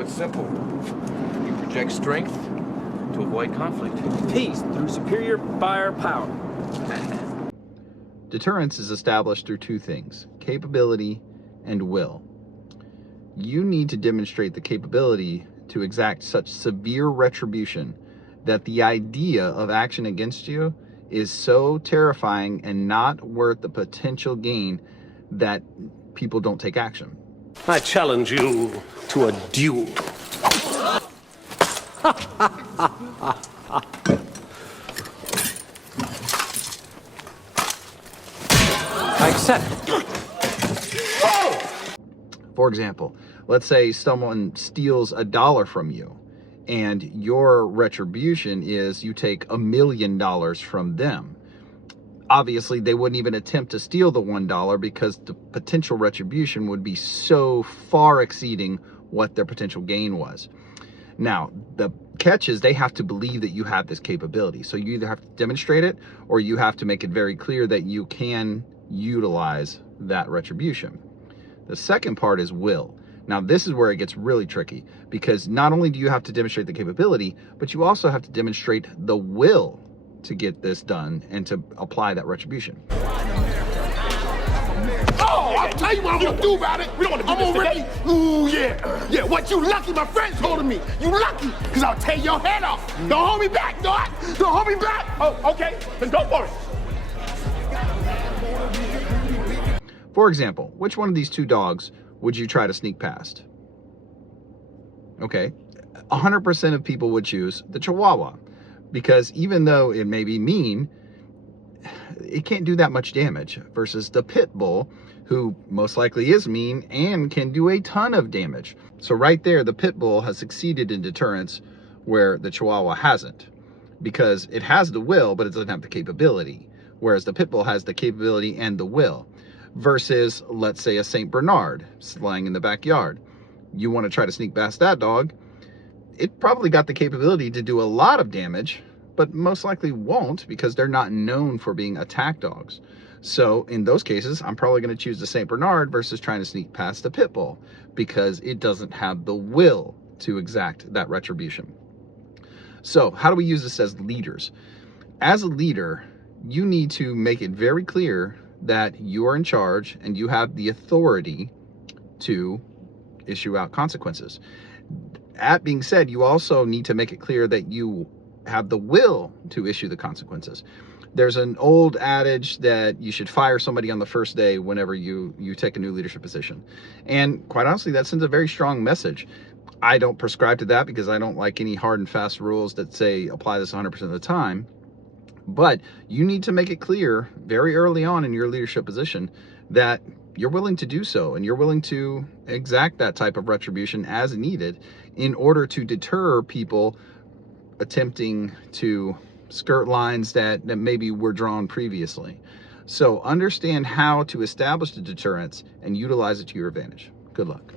So it's simple. You project strength to avoid conflict. Peace through superior firepower. Deterrence is established through two things: capability and will. You need to demonstrate the capability to exact such severe retribution that the idea of action against you is so terrifying and not worth the potential gain that people don't take action. I challenge you to a duel. I accept. For example, let's say someone steals $1 from you, and your retribution is you take $1 million from them. Obviously, they wouldn't even attempt to steal the $1 because the potential retribution would be so far exceeding what their potential gain was. Now, the catch is they have to believe that you have this capability. So you either have to demonstrate it, or you have to make it very clear that you can utilize that retribution. The second part is will. Now, this is where it gets really tricky, because not only do you have to demonstrate the capability, but you also have to demonstrate the will to get this done and to apply that retribution. Oh, I'll tell you what I'm gonna do about it. We don't want to do this today. Ooh, yeah. Yeah, what, you lucky my friend's holding me. You lucky, because I'll tear your head off. Don't hold me back, dog. Don't hold me back. Oh, okay, then go for it. For example, which one of these two dogs would you try to sneak past? Okay, 100% of people would choose the Chihuahua, because even though it may be mean, it can't do that much damage, versus the Pit Bull, who most likely is mean and can do a ton of damage. So right there, the Pit Bull has succeeded in deterrence where the Chihuahua hasn't, because it has the will, but it doesn't have the capability, whereas the Pit Bull has the capability and the will. Versus, let's say, a Saint Bernard lying in the backyard. You want to try to sneak past that dog, it probably got the capability to do a lot of damage, but most likely won't, because they're not known for being attack dogs. So in those cases, I'm probably going to choose the Saint Bernard versus trying to sneak past the Pit Bull, because it doesn't have the will to exact that retribution. So how do we use this as leaders? As a leader, you need to make it very clear that you are in charge and you have the authority to issue out consequences. That being said, you also need to make it clear that you have the will to issue the consequences. There's an old adage that you should fire somebody on the first day whenever you take a new leadership position. And quite honestly, that sends a very strong message. I don't prescribe to that because I don't like any hard and fast rules that say apply this 100% of the time. But you need to make it clear very early on in your leadership position that you're willing to do so, and you're willing to exact that type of retribution as needed in order to deter people attempting to skirt lines that maybe were drawn previously. So understand how to establish the deterrence and utilize it to your advantage. Good luck.